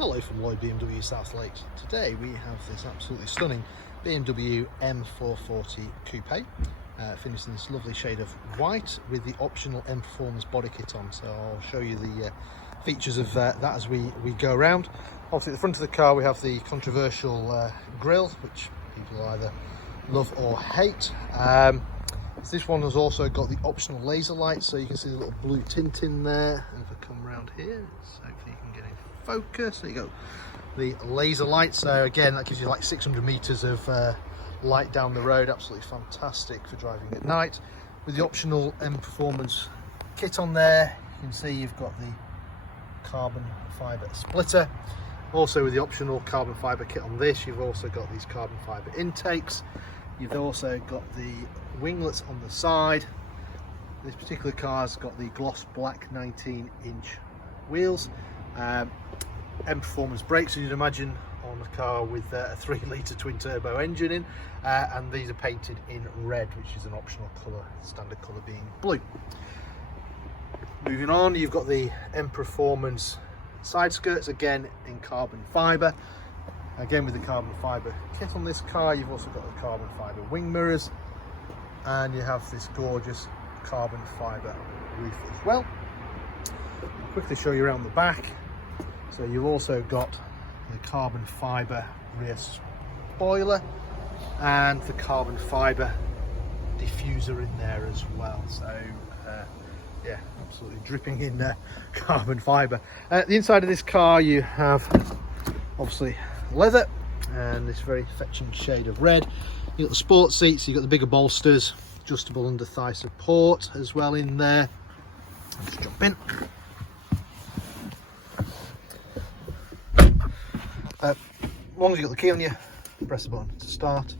Hello from Lloyd BMW South Lakes. Today we have this absolutely stunning BMW M440 Coupe, finished in this lovely shade of white with the optional M Performance body kit on. So I'll show you the features of that as we go around. Obviously at the front of the car we have the controversial grille, which people either love or hate. This one has also got the optional laser lights, so you can see the little blue tint in there. And if I come around here, so hopefully you can get in focus. There you go, the laser light. So again, that gives you like 600 meters of light down the road. Absolutely fantastic for driving at night. With the optional M Performance kit on there, you can see you've got the carbon fiber splitter. Also with the optional carbon fiber kit on this, you've also got these carbon fiber intakes. You've also got the winglets on the side. This particular car's got the gloss black 19-inch wheels. M Performance brakes, as you'd imagine on a car with a 3-litre twin turbo engine in, and these are painted in red, which is an optional colour, standard colour being blue. Moving on, you've got the M Performance side skirts, again in carbon fibre. Again with the carbon fibre kit on this car, you've also got the carbon fibre wing mirrors, and you have this gorgeous carbon fibre roof as well. I'll quickly show you around the back. So you've also got the carbon fibre rear spoiler and the carbon fibre diffuser in there as well. So yeah, absolutely dripping in carbon fibre. The inside of this car you have obviously leather and this very fetching shade of red. You've got the sport seats, you've got the bigger bolsters, adjustable under thigh support as well in there. Let's jump in. As long as you've got the key on you, press the button to start.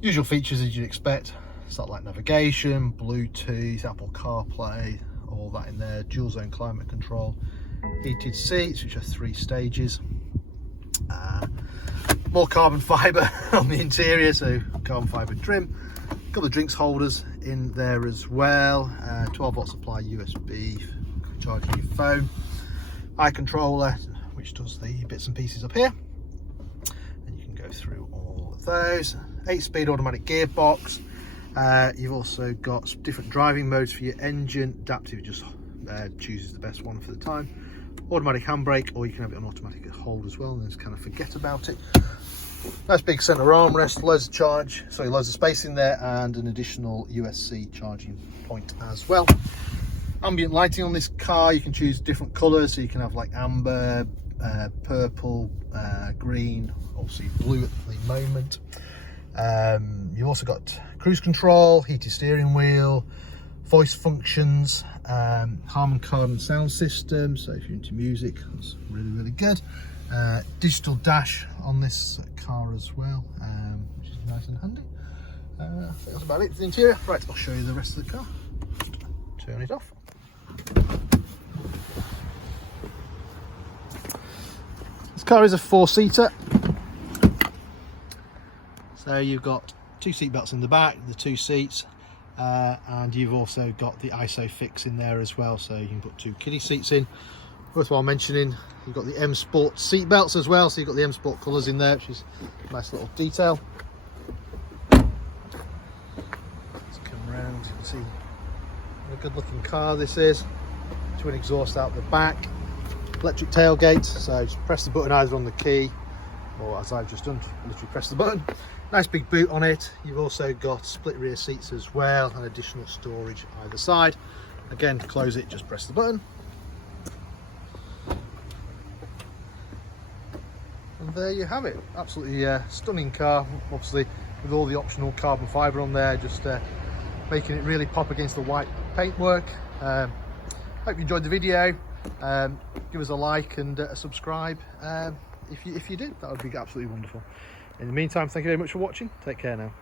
Usual features as you'd expect: satellite navigation, Bluetooth, Apple CarPlay, all that in there. Dual zone climate control, heated seats, which are 3 stages. More carbon fibre on the interior, so carbon fibre trim. A couple of drinks holders in there as well. 12-volt supply USB charging your phone. Eye controller, which does the bits and pieces up here, and you can go through all of those. 8-speed automatic gearbox. You've also got different driving modes for your engine. Adaptive just chooses the best one for the time. Automatic handbrake, or you can have it on automatic hold as well and just kind of forget about it. Nice big centre armrest, loads of space in there, and an additional USB-C charging point as well. Ambient lighting on this car, you can choose different colours, so you can have like amber, purple, green, obviously blue at the moment. You've also got cruise control, heated steering wheel, voice functions, Harman Kardon sound system, so if you're into music, that's really good. Digital dash on this car as well, which is nice and handy. I think that's about it for the interior. Right, I'll show you the rest of the car. Turn it off. This car is a 4-seater, so you've got 2 seat belts in the back, the 2 seats, and you've also got the ISOFIX in there as well, so you can put 2 kiddie seats in. Worthwhile mentioning, you've got the M Sport seat belts as well, so you've got the M Sport colours in there, which is a nice little detail. Let's come around, you can see what a good looking car this is. Twin exhaust out the back, electric tailgate, so just press the button either on the key, or as I've just done, literally press the button. Nice big boot on it. You've also got split rear seats as well, and additional storage either side. Again, to close it, just press the button. And there you have it. Absolutely stunning car, obviously with all the optional carbon fibre on there, just making it really pop against the white paintwork. Hope you enjoyed the video. Give us a like and a subscribe if you did. That would be absolutely wonderful. In the meantime, thank you very much for watching. Take care now.